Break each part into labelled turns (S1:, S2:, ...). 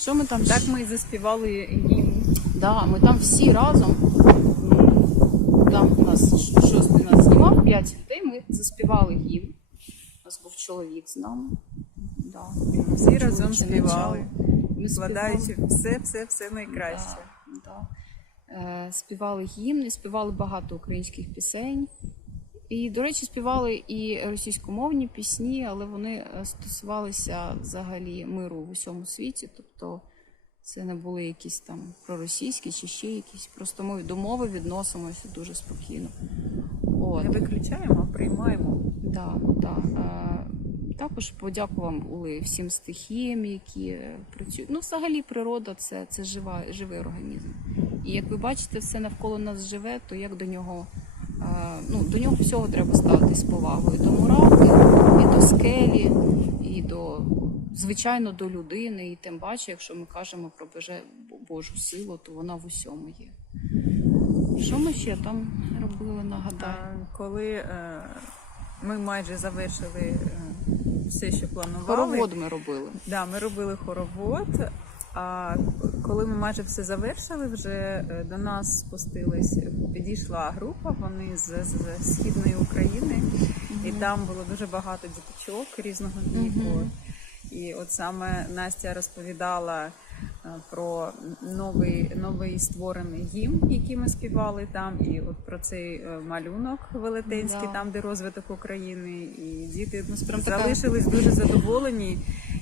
S1: Що ми там?
S2: Так ми і заспівали гімн.
S1: Да, ми там всі разом. Там у нас шостий нас знімав, п'ять дітей, ми заспівали гімн. У нас був чоловік з нами. Да.
S2: Всі разом співали,
S1: начало. Ми
S2: вкладаючи все, все, все найкраще.
S1: Да, да. Е, співали гімни, співали багато українських пісень. І, до речі, співали і російськомовні пісні, але вони е, стосувалися взагалі миру в усьому світі. Тобто це не були якісь там проросійські чи ще якісь. Просто ми до мови відносимося дуже спокійно. От.
S2: Не виключаємо, а приймаємо.
S1: Да, да. Е, Також подякували всім стихіям, які е, працюють. Ну, взагалі, природа це, це жива, живий організм. І як ви бачите, все навколо нас живе, то як до нього, ну, до нього всього треба ставитись з повагою. До муравки, і до скелі, і до, звичайно, до людини. І тим паче, якщо ми кажемо про Божу силу, то вона в усьому є. Що ми ще там робили, нагадаю?
S2: Коли е, ми майже завершили е, все, що планували.
S1: Хоровод ми робили.
S2: Да, ми робили хоровод. А коли ми майже все завершили, вже е, до нас спустилась, підійшла група. Вони з, з, з східної України, і там було дуже багато діточок різного віку.
S1: Мгм.
S2: І от саме Настя розповідала е, про новий, новий створений гімн, який ми співали там, і от про цей е, малюнок велетенський,
S1: Да.
S2: там, де розвиток України, і діти ну,
S1: прям така-
S2: залишились дуже задоволені.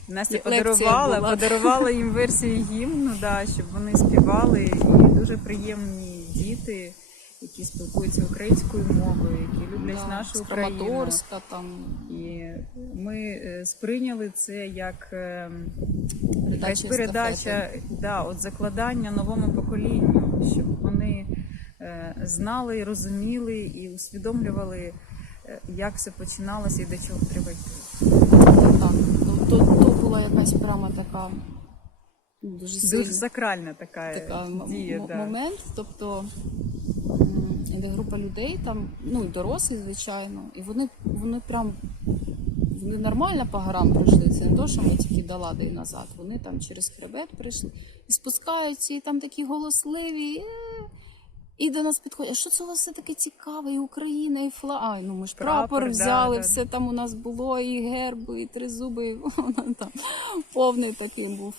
S2: Настя
S1: Лекція
S2: подарувала,
S1: була.
S2: подарувала їм версію гімну, да, щоб вони співали. І дуже приємні діти, які спілкуються українською мовою, які люблять
S1: Да,
S2: нашу Україну.
S1: Там
S2: І ми е, сприйняли це як е,
S1: передача
S2: передача, да, от закладання новому поколінню, щоб вони е, знали, розуміли і усвідомлювали, е, як все починалося і до чого треба йти.
S1: Так, ну, то, то була якась прямо така дуже
S2: Дуже сакральна така,
S1: така
S2: дія. да.
S1: момент. Тобто де група людей, там, ну і дорослі, звичайно, і вони, вони прям вони нормально по горам пройшли. Це не то, що ми тільки до лади і назад. Вони там через хребет прийшли і спускаються, і там такі голосливі. І до нас підходять, а що це у вас все таке цікаве, і Україна, і флаг. Ай, ну ми ж прапор,
S2: Прапор, да,
S1: взяли,
S2: да.
S1: все там у нас було, і герби, і тризуби, і воно там повний такий був.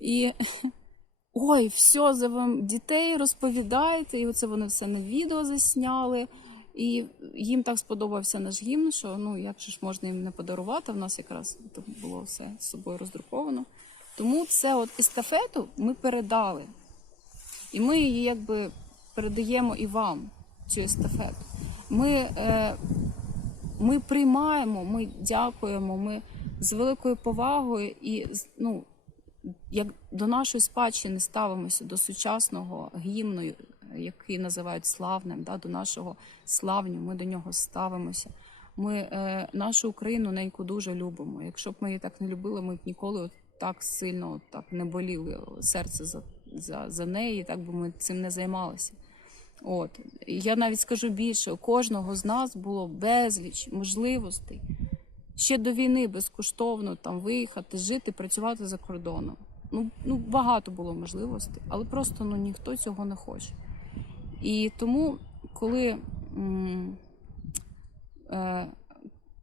S1: І ой, все, за вам дітей розповідаєте, і оце вони все на відео засняли. І їм так сподобався наш гімн, що ну як же ж можна їм не подарувати? В нас якраз було все з собою роздруковано. Тому це от естафету ми передали. І ми її якби передаємо і вам, цю естафету. Ми, е, ми приймаємо, ми дякуємо, ми з великою повагою і ну, як до нашої спадщини ставимося до сучасного гімну, який називають славним, да, до нашого славню, ми до нього ставимося. Ми е, нашу Україну неньку дуже любимо. Якщо б ми її так не любили, ми б ніколи так сильно так не боліли серце за, за, за неї, так би ми цим не займалися. От я навіть скажу більше, у кожного з нас було безліч можливостей ще до війни безкоштовно там виїхати, жити, працювати за кордоном. Ну, ну багато було можливостей, але просто ну ніхто цього не хоче. І тому, коли, е,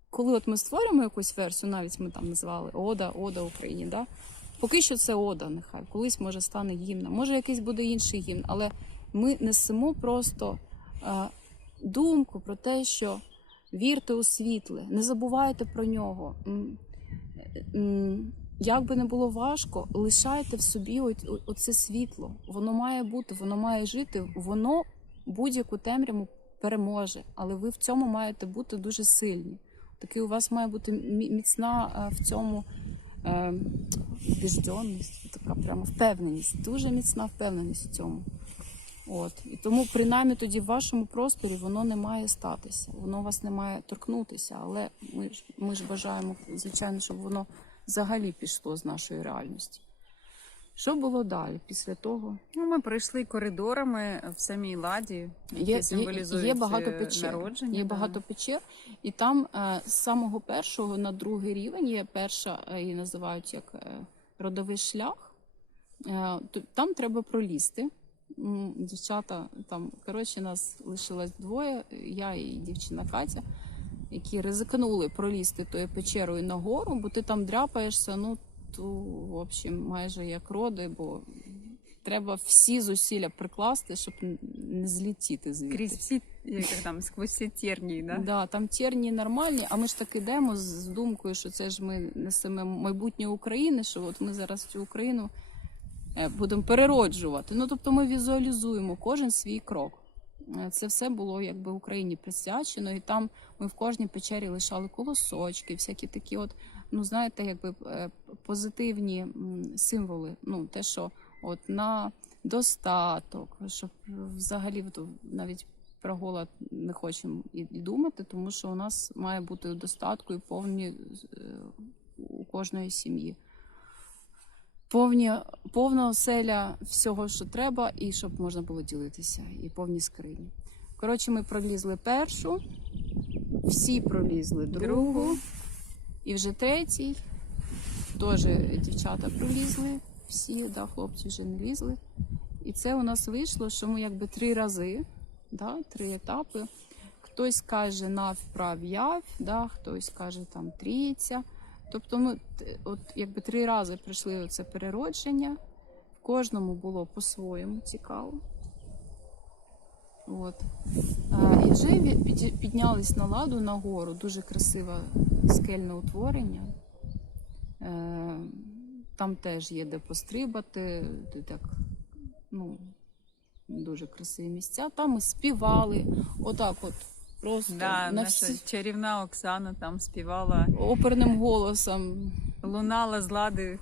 S1: коли от ми створюємо якусь версію, навіть ми там назвали Ода, Ода Україні, да? поки що це Ода, нехай колись може стане гімном, може якийсь буде інший гімн, але ми несемо просто е, думку про те, що вірте у світле, не забувайте про нього. Як би не було важко, лишайте в собі оце світло. Воно має бути, воно має жити, воно будь-яку темряву переможе, але ви в цьому маєте бути дуже сильні. Такий у вас має бути міцна е, в цьому е, така прямо впевненість, дуже міцна впевненість в цьому. От і тому, принаймні, тоді в вашому просторі воно не має статися, воно вас не має торкнутися. Але ми ж ми ж бажаємо, звичайно, щоб воно взагалі пішло з нашої реальності. Що було далі після того?
S2: Ну, ми пройшли коридорами в самій ладі, які
S1: Є, є,
S2: символізують
S1: є багато
S2: е,
S1: печер.
S2: народження.
S1: Є
S2: да.
S1: багато печер, і там е, з самого першого на другий рівень є перша, е, її називають як родовий шлях. Там треба пролізти. Дівчата там, коротше, нас лишилось двоє, я і дівчина Катя, які ризикнули пролізти тою печерою нагору, бо ти там дряпаєшся, ну то в общем, майже як роди, бо треба всі зусилля прикласти, щоб не злітіти звідти.
S2: Крізь всі, як там, сквозь всі тернії, да?
S1: Да, там терні нормальні, а ми ж так ідемо з, думкою, що це ж ми несемо майбутнє України, що от ми зараз цю Україну будемо перероджувати. Ну тобто ми візуалізуємо кожен свій крок. Е, Це все було якби Україні присвячено, і там ми в кожній печері лишали колосочки, всякі такі, от, ну знаєте, якби е, позитивні символи. Ну, те, що от на достаток, щоб взагалі навіть про голод не хочемо і думати, тому що у нас має бути достатку і повні е, у кожної сім'ї. Повні, повна оселя всього, що треба, і щоб можна було ділитися, і повні скрині. Коротше, ми пролізли першу, всі пролізли другу, і вже третій. Теж дівчата пролізли, всі, да, хлопці вже не лізли. І це у нас вийшло, що ми якби три рази, да, три етапи. Хтось каже навправ явь, да, хтось каже там трійця. Тобто ми от якби три рази пройшли це переродження. В кожному було по-своєму цікаво. От. І вже піднялись на ладу на гору, дуже красиве скельне утворення. Е, там теж є де пострибати, так, ну, дуже красиві місця. Там ми співали, отак от, просто
S2: Да,
S1: на
S2: наша
S1: всі,
S2: чарівна Оксана там співала,
S1: оперним голосом.
S2: лунала з лади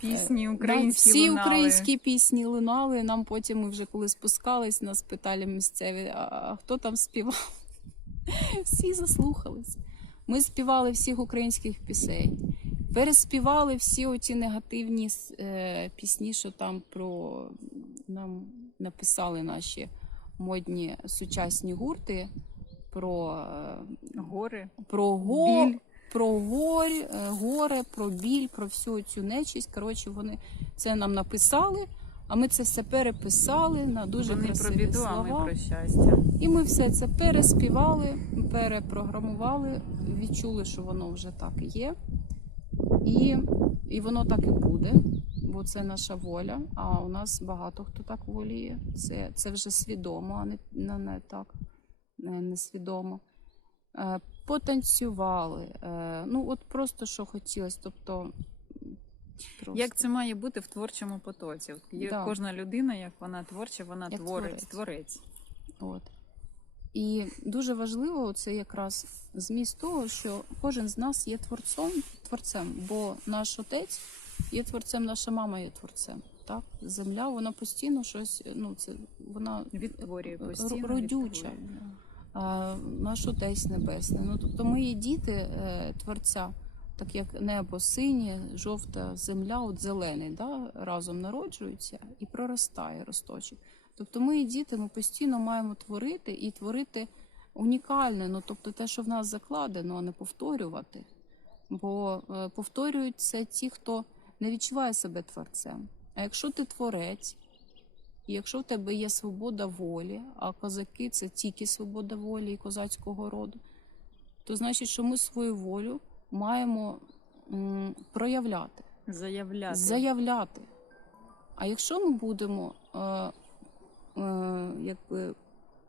S2: пісні українські
S1: Е, да, всі
S2: лунали.
S1: українські пісні лунали. Нам потім ми вже коли спускались, нас питали місцеві, а, а хто там співав? Всі заслухались. Ми співали всіх українських пісень, переспівали всі оті негативні е, пісні, що там про нам написали наші модні сучасні гурти. Про, е,
S2: Гори.
S1: про, го,
S2: Біль.
S1: про горі, е, горе, про біль, про всю цю нечисть. Коротше, вони це нам написали, а ми це все переписали на дуже
S2: Вони про
S1: красиві
S2: біду, а ми про щастя.
S1: І ми все це переспівали, перепрограмували, відчули, що воно вже так і є. І, і воно так і буде, бо це наша воля. А у нас багато хто так воліє. Це, це вже свідомо, а не, не, не так несвідомо. Е, Потанцювали. Е, Ну, от просто що хотілося. Тобто, просто.
S2: Як це має бути в творчому потоці? От Є
S1: Да.
S2: кожна людина, як вона творча, вона
S1: Як
S2: творить,
S1: творець.
S2: творець.
S1: От. І дуже важливо це якраз зміст того, що кожен з нас є творцом, творцем, бо наш отець є творцем, наша мама є творцем. Так? Земля, вона постійно щось, ну це вона
S2: Відтворює постійно.
S1: родюча.
S2: відтворює,
S1: наш отець небесний. Ну тобто ми є діти е, творця, так як небо синє, жовта земля, от зелений, да, разом народжуються і проростає росточок. Тобто ми є діти, ми постійно маємо творити і творити унікальне, ну тобто те, що в нас закладено, а не повторювати. Бо е, повторюють це ті, хто не відчуває себе творцем. А якщо ти творець, і якщо в тебе є свобода волі, а козаки це тільки свобода волі і козацького роду, то значить, що ми свою волю маємо м, проявляти,
S2: Заявляти.
S1: заявляти. А якщо ми будемо е, е, якби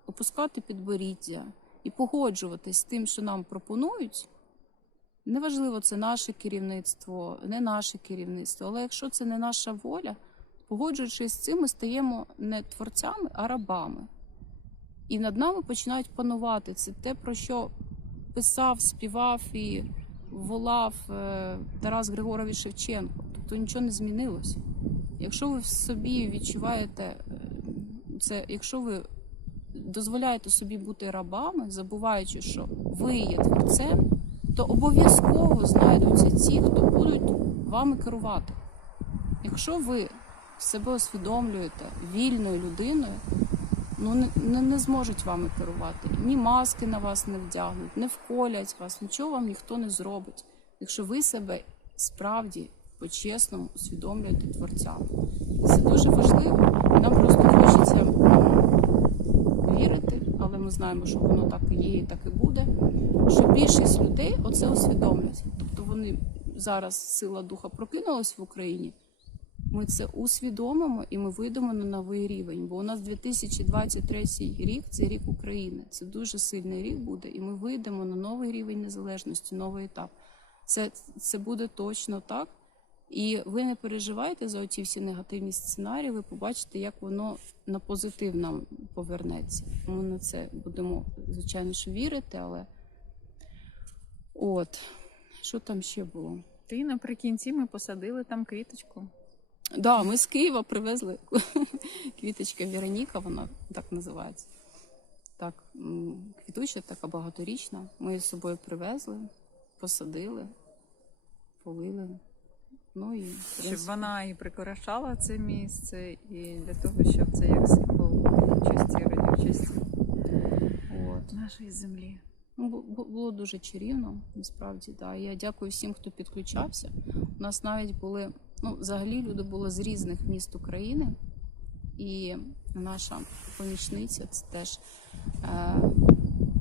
S1: опускати підборіддя і погоджуватись з тим, що нам пропонують, неважливо, це наше керівництво, не наше керівництво, але якщо це не наша воля, погоджуючись з цим, ми стаємо не творцями, а рабами. І над нами починають панувати. Це те, про що писав, співав і волав е, Тарас Григорович Шевченко. Тобто нічого не змінилось. Якщо ви в собі відчуваєте е, це, якщо ви дозволяєте собі бути рабами, забуваючи, що ви є творцем, то обов'язково знайдуться ті, хто будуть вами керувати. Якщо ви себе усвідомлюєте вільною людиною, ну не, не, зможуть вами керувати. Ні маски на вас не вдягнуть, не вколять вас, нічого вам ніхто не зробить. Якщо ви себе справді по-чесному усвідомлюєте творця. І це дуже важливо. Нам просто хочеться вірити, але ми знаємо, що воно так і є, і так і буде. Що більшість людей оце усвідомлять. Тобто вони зараз сила духа прокинулась в Україні. Ми це усвідомимо і ми вийдемо на новий рівень. Бо у нас 2023 рік це рік України. Це дуже сильний рік буде, і ми вийдемо на новий рівень незалежності, новий етап. Це, це буде точно так. І ви не переживайте за оті всі негативні сценарії, ви побачите, як воно на позитив нам повернеться. Ми на це будемо, звичайно, що вірити, але от, що там ще було?
S2: Ти наприкінці ми посадили там квіточку.
S1: Да, ми з Києва привезли квіточка Вероніка, вона так називається. Так, квітуча, така багаторічна. Ми її з собою привезли, посадили, полили. Ну і
S2: Щоб вона і прикрашала це місце, і для того, щоб це як символ участі, радіочасті
S1: от.
S2: нашої землі.
S1: Ну, бу- бу- було дуже чарівно, насправді. Да. Я дякую всім, хто підключався. У нас навіть були, ну, взагалі люди були з різних міст України. І наша помічниця це теж е,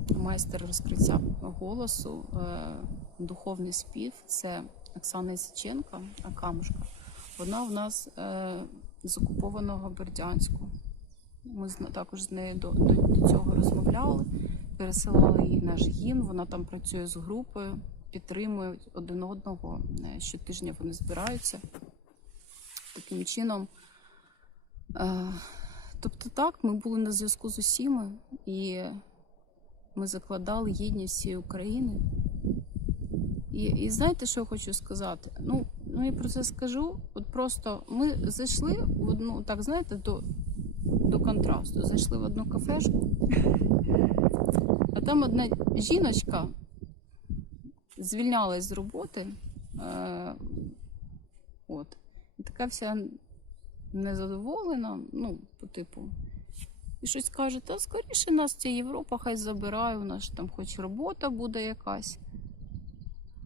S1: майстер розкриття голосу, е, духовний спів. Це Оксана Ісиченка, Акамушка. Вона в нас е, з окупованого Бердянську. Ми також з нею до, до, до цього розмовляли пересилали їй наш гімн. Вона там працює з групою, підтримують один одного. Е, Щотижня вони збираються. Таким чином. Е, Тобто, так, ми були на зв'язку з усіми, і ми закладали єдність всієї України. І, і знаєте, що я хочу сказати? Ну, ну я про це скажу. От просто ми зайшли в одну, так знаєте, до, до контрасту. Зайшли в одну кафешку, а там одна жіночка звільнялась з роботи. Е, от. Така вся незадоволена, ну, по типу. І щось каже, та скоріше нас ця Європа хай забирає, у нас там хоч робота буде якась.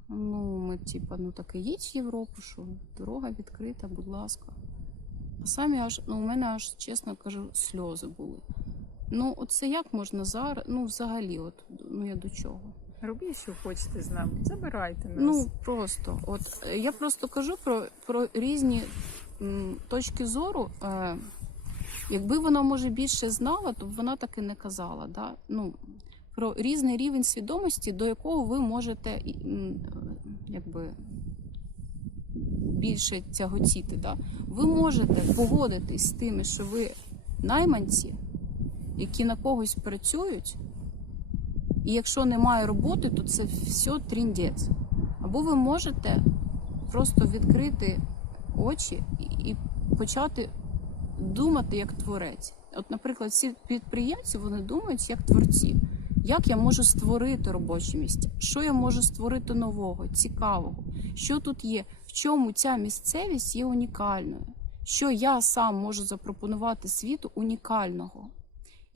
S1: Ну, ми, типа, ну так і їдь Європу, що дорога відкрита, будь ласка. А самі аж, ну, у мене аж, чесно кажу, сльози були. Ну, оце як можна зараз, ну, взагалі, от, ну я до чого?
S2: Робіть, що хочете з нами. Забирайте нас.
S1: Ну просто, от е, я просто кажу про, про різні м, точки зору. Е, якби вона може більше знала, то б вона так і не казала. Да? Ну, про різний рівень свідомості, до якого ви можете якби, більше тяготіти. Да? Ви можете погодитись з тими, що ви найманці, які на когось працюють. І якщо немає роботи, то це все тріндець. Або ви можете просто відкрити очі і почати думати як творець. От, наприклад, всі підприємці вони думають як творці. Як я можу створити робочі місця? Що я можу створити нового, цікавого? Що тут є? В чому ця місцевість є унікальною? Що я сам можу запропонувати світу унікального?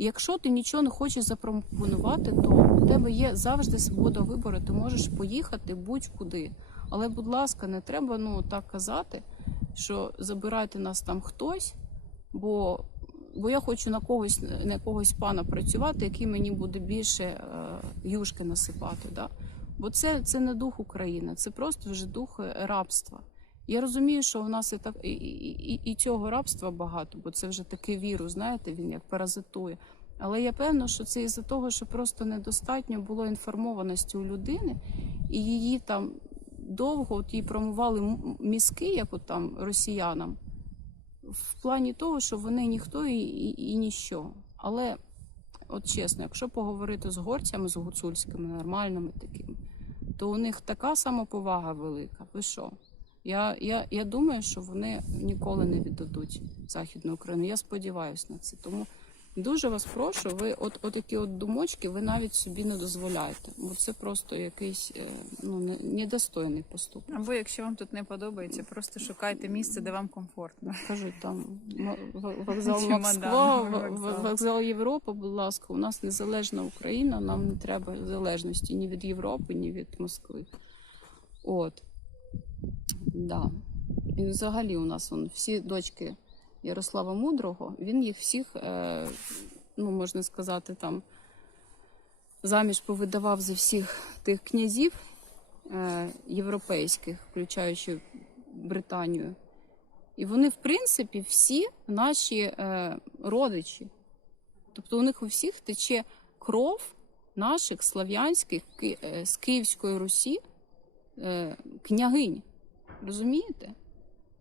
S1: Якщо ти нічого не хочеш запропонувати, то у тебе є завжди свобода вибору. Ти можеш поїхати будь-куди. Але, будь ласка, не треба ну так казати, що забирайте нас там хтось, бо, бо я хочу на когось на якогось пана працювати, який мені буде більше е, юшки насипати. Да? Бо це, це не дух України, це просто вже дух е, рабства. Я розумію, що в нас і так і, і, і, цього рабства багато, бо це вже такий вірус, знаєте, він як паразитує. Але я певна, що це із-за того, що просто недостатньо було інформованості у людини, і її там довго от їй промивали м- мізки, як от там росіянам, в плані того, що вони ніхто і, і, і ніщо. Але, от чесно, якщо поговорити з горцями, з гуцульськими, нормальними такими, то у них така самоповага велика. Ви що? Я, я, я думаю, що вони ніколи не віддадуть Західну Україну. Я сподіваюся на це. Тому дуже вас прошу, ви от, от такі от думочки ви навіть собі не дозволяєте. Бо це просто якийсь е, ну, недостойний поступок.
S2: Або якщо вам тут не подобається, просто шукайте місце, де вам комфортно.
S1: Кажуть, там вокзал Москва,
S2: вокзал
S1: Європа, будь ласка, у нас незалежна Україна, нам не треба залежності ні від Європи, ні від Москви. От. Да. І взагалі у нас он, всі дочки Ярослава Мудрого, він їх всіх, е, ну можна сказати, там заміж повидавав за всіх тих князів е, європейських, включаючи Британію. І вони, в принципі, всі наші е, родичі. Тобто у них у всіх тече кров наших слав'янських Ки- е, з Київської Русі е, княгинь. Розумієте?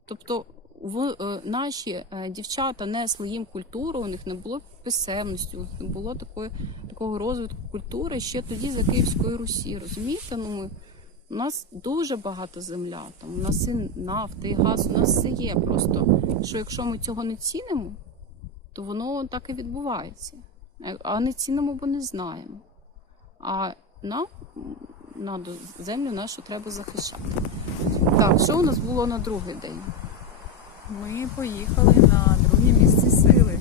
S1: Тобто в, е, наші е, дівчата несли їм культуру, у них не було писемності, у них не було такої, такого розвитку культури ще тоді за Київської Русі. Розумієте? Ну, ми, у нас дуже багато земля, там, у нас і нафта, і газ, у нас все є. Просто що якщо ми цього не цінимо, то воно так і відбувається. Е, А не цінимо, бо не знаємо. А нам м, надо землю нашу треба захищати. Так, що у нас було на другий день?
S2: Ми поїхали на друге місце сили.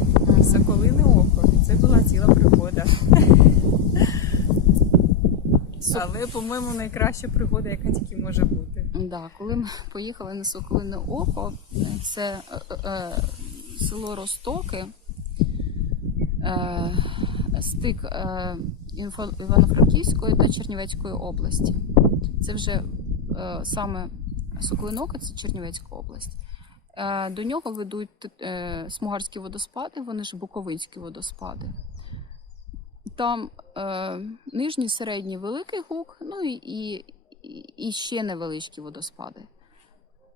S2: Соколине око. Це була ціла пригода. Але, по-моєму, найкраща пригода, яка тільки може бути.
S1: Да, коли ми поїхали на Соколине Око, це е, е, село Ростоки, е, стик е, Івано-Франківської та Чернівецької області. Це вже е, саме Соколине Око, це Чернівецька область. Е, до нього ведуть е, смугарські водоспади, вони ж Буковинські водоспади. Там е, нижній, середній, великий гук, ну і, і, і ще невеличкі водоспади.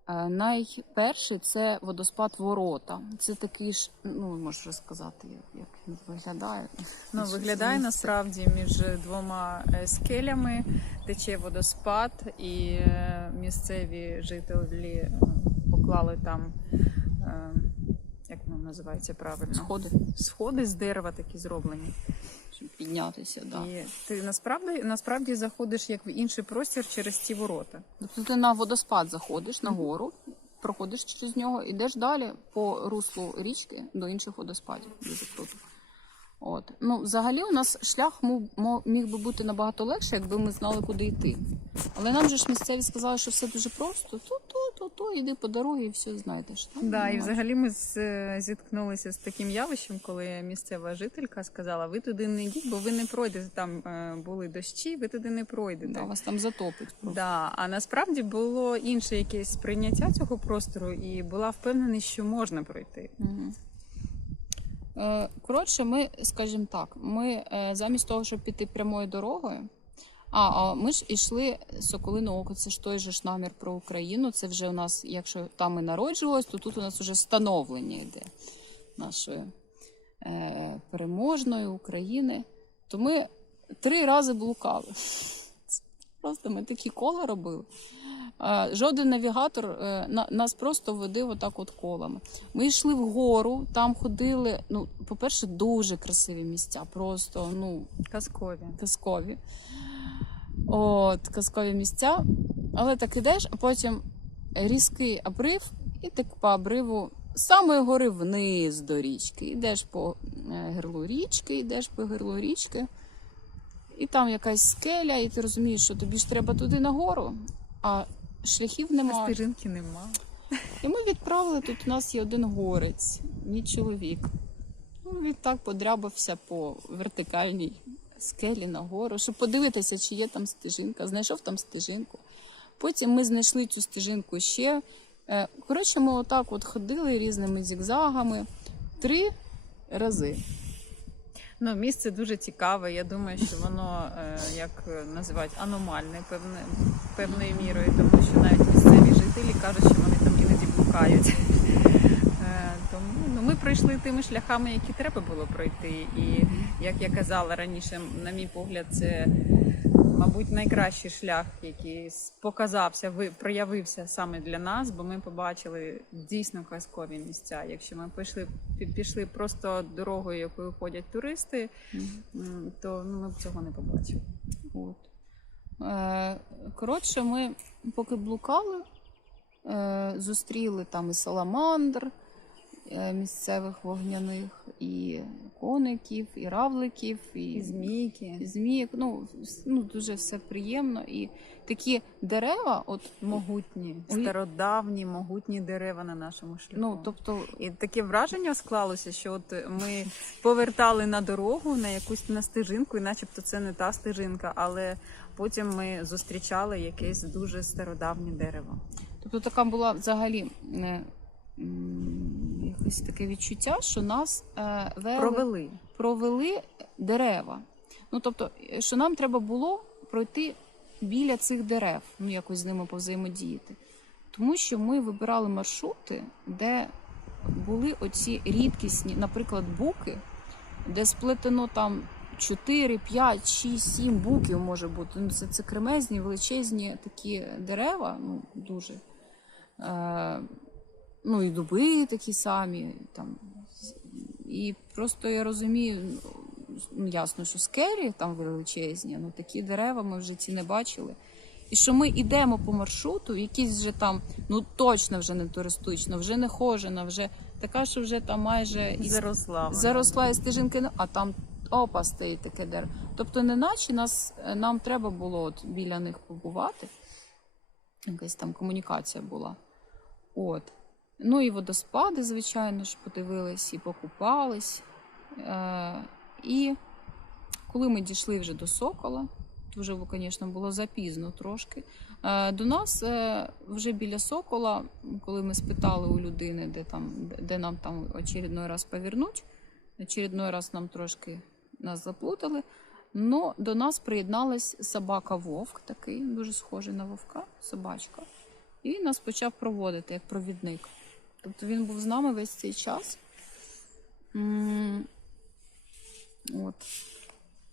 S1: Е, найперший це водоспад Ворота. Це такий ж, ну можеш розказати, як, він виглядає.
S2: Ну, виглядає насправді між двома е, скелями, тече водоспад, і е, місцеві жителі е, поклали там, е, як воно називається правильно?
S1: Сходи,
S2: Сходи з дерева такі зроблені.
S1: щоб піднятися. Да.
S2: І ти насправді насправді заходиш як в інший простір через ці ворота.
S1: Тобто ти на водоспад заходиш на гору, проходиш через нього, йдеш далі по руслу річки до інших водоспадів. Дуже круто. От. Ну, взагалі, у нас шлях міг би бути набагато легше, якби ми знали, куди йти. Але нам же ж місцеві сказали, що все дуже просто. Ту-ту, ту-ту, йди по дорозі і все знайдеш. Ну,
S2: Да, і взагалі ми з, е, зіткнулися з таким явищем, коли місцева жителька сказала: ви туди не йдіть, бо ви не пройдете. Там е, були дощі, ви туди не пройдете.
S1: Да, вас там затопить. просто.
S2: Да, а насправді було інше якесь сприйняття цього простору, і була впевненість, що можна пройти.
S1: Мгм. Е, Коротше, ми, скажімо так, ми е, замість того, щоб піти прямою дорогою, а, а ми ж ішли Соколине Око, це ж той же ж намір про Україну. Це вже у нас, якщо там ми народжувалися, то тут у нас вже становлення йде нашої е, переможної України. То ми три рази блукали. Просто ми такі кола робили. Е, Жоден навігатор е, нас просто водив отак от колами. Ми йшли вгору, там ходили. Ну, по-перше, дуже красиві місця, просто ну,
S2: Казкові.
S1: казкові. От, казкові місця. Але так ідеш, а потім різкий обрив, і так по обриву з самої гори вниз до річки. Йдеш по е, гирлу річки, йдеш по гирлу річки, і там якась скеля, і ти розумієш, що тобі ж треба туди нагору, а шляхів немає.
S2: стежинки нема.
S1: І ми відправили тут. У нас є один горець, мій чоловік. Ну, він так подрябався по вертикальній скелі нагору, щоб подивитися, чи є там стежинка. Знайшов там стежинку. Потім ми знайшли цю стежинку ще. Е, Коротше, ми отак от ходили різними зігзагами три рази.
S2: Ну, місце дуже цікаве. Я думаю, що воно е, як називають аномальне певне, певною мірою, тому що навіть місцеві жителі кажуть, що вони там іноді блукають. Ми пройшли тими шляхами, які треба було пройти. І як я казала раніше, на мій погляд, це, мабуть, найкращий шлях, який показався, проявився саме для нас, бо ми побачили дійсно казкові місця. Якщо ми пішли, пішли просто дорогою, якою ходять туристи, то ну, ми б цього не побачили.
S1: От. Е, коротше, ми поки блукали, е, зустріли там і саламандр, місцевих вогняних, і коників, і равликів, і,
S2: І змійки.
S1: і зміїк. Ну, ну, дуже все приємно. І такі дерева, от,
S2: Могутні, стародавні, могутні дерева на нашому шляху.
S1: ну, тобто,
S2: І таке враження склалося, що от ми повертали на дорогу на якусь на стежинку, і начебто це не та стежинка, але потім ми зустрічали якесь дуже стародавнє дерево.
S1: тобто така була взагалі. е, Якесь таке відчуття, що нас е, вели,
S2: Провели.
S1: провели дерева. Ну тобто, е, що нам треба було пройти біля цих дерев, ну якось з ними повзаємодіяти. Тому що ми вибирали маршрути, де були оці рідкісні, наприклад, буки, де сплетено там 4, 5, 6, 7 буків може бути. Ну, це, це кремезні, величезні такі дерева, ну дуже. Е, ну і дуби такі самі. Там. І просто я розумію, ну, ясно, що скелі там величезні, ну такі дерева ми в житті не бачили. І що ми йдемо по маршруту, якісь вже там, ну точно вже не туристична, вже не хожена, вже така, що вже там майже і
S2: Заросла. вона.
S1: заросла і стежинки, а там опа стоїть таке дерево. Тобто, не наче нас, нам треба було от біля них побувати. Якась там комунікація була. От. Ну і водоспади, звичайно ж, подивились і покупались. Е- і коли ми дійшли вже до Сокола, то звісно, було запізно трошки. Е, До нас е, вже біля Сокола, коли ми спитали у людини, де, там, де- нам там очередной раз повернуть, очередной раз нам трошки нас заплутали. Но до нас приєдналась собака Вовк, такий, дуже схожий на вовка, собачка. І нас почав проводити як провідник. Тобто він був з нами весь цей час. От.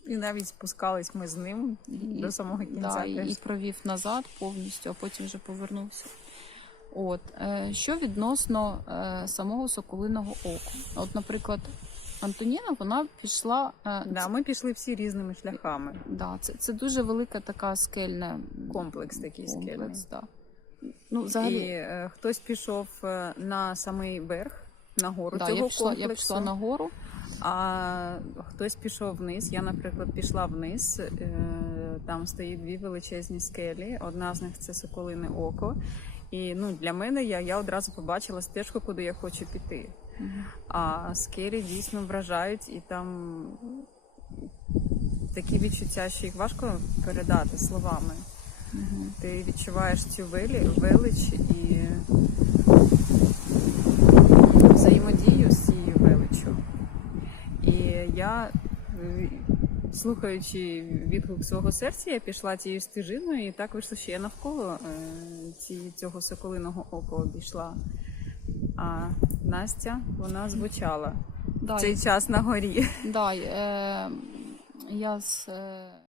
S2: І навіть спускались ми з ним
S1: І-
S2: до самого кінця.
S1: Да, і, і провів назад повністю, а потім вже повернувся. От е, що відносно е, самого соколиного оку, от, наприклад, Антоніна вона пішла. Е,
S2: Да, ми пішли всі різними шляхами.
S1: да, це, це дуже велика така скельна
S2: Комплекс такий скельний.
S1: да. Ну, взагалі,
S2: І е, хтось пішов е, на самий верх, на гору
S1: да,
S2: цього
S1: я пішла,
S2: комплексу,
S1: я пішла на гору.
S2: а хтось пішов вниз. Я, наприклад, пішла вниз. Е, Там стоїть дві величезні скелі. Одна з них це Соколине Око. І ну, для мене я, я одразу побачила стежку, куди я хочу піти. А скелі дійсно вражають, і там такі відчуття, що їх важко передати словами. Ти відчуваєш цю велич і взаємодію з цією величчю. І я, слухаючи відгук свого серця, я пішла цією стежиною, і так вийшло, що я навколо е, цього соколиного ока обійшла. А Настя вона звучала
S1: Да,
S2: в цей час на горі.
S1: да, е, я з. Е,